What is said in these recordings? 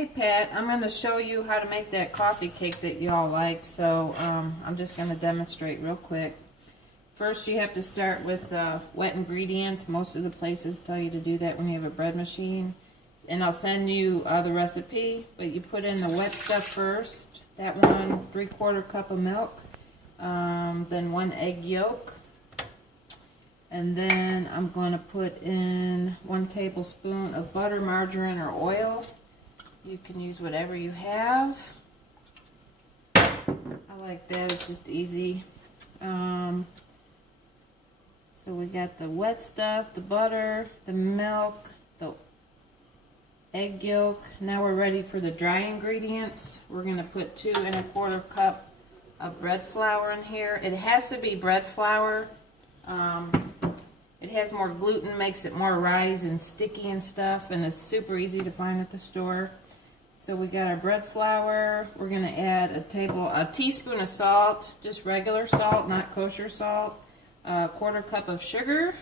Hey Pat, I'm going to show you how to make that coffee cake that you all like, so I'm just going to demonstrate real quick. First you have to start with wet ingredients. Most of the places tell you to do that when you have a bread machine. And I'll send you the recipe, but you put in the wet stuff first. That one, 3/4 cup of milk, then 1 egg yolk. And then I'm going to put in 1 tablespoon of butter, margarine, or oil. You can use whatever you have. I like that, it's just easy. So we got the wet stuff, the butter, the milk, the egg yolk. Now we're ready for the dry ingredients. We're going to put 2 1/4 cup of bread flour in here. It has to be bread flour. It has more gluten, makes it more rise and sticky and stuff, and it's super easy to find at the store. So we got our bread flour. We're going to add a teaspoon of salt, just regular salt, not kosher salt. 1/4 cup of sugar.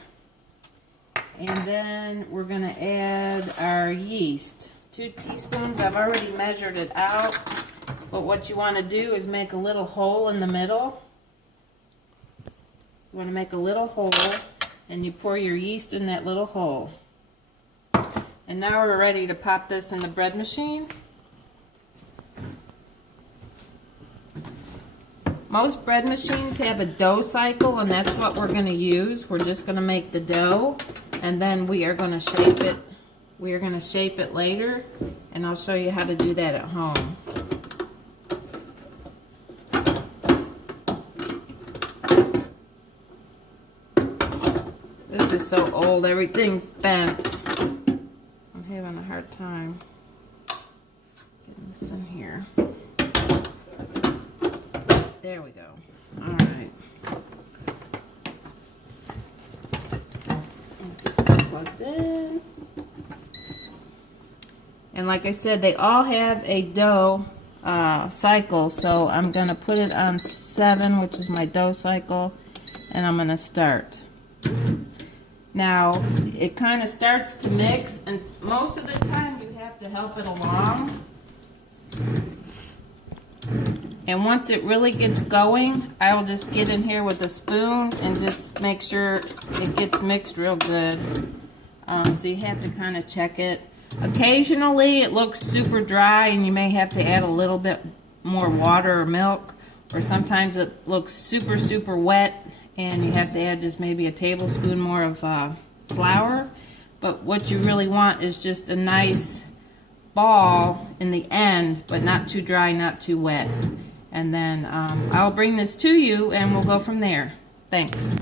And then we're going to add our yeast. 2 teaspoons. I've already measured it out. But what you want to do is make a little hole in the middle. You want to make a little hole, and you pour your yeast in that little hole. And now we're ready to pop this in the bread machine. Most bread machines have a dough cycle, and that's what we're going to use. We're just going to make the dough, and then we are going to shape it. We are going to shape it later, and I'll show you how to do that at home. This is so old, everything's bent. I'm having a hard time getting this in here. There we go. Alright. Plugged in. And like I said, they all have a dough cycle, so I'm going to put it on 7, which is my dough cycle, and I'm going to start. Now, it kind of starts to mix, and most of the time you have to help it along. And once it really gets going, I will just get in here with a spoon and just make sure it gets mixed real good. So you have to kind of check it. Occasionally it looks super dry and you may have to add a little bit more water or milk. Or sometimes it looks super wet and you have to add just maybe a tablespoon more of flour. But what you really want is just a nice ball in the end, but not too dry, not too wet. And then I'll bring this to you and we'll go from there. Thanks.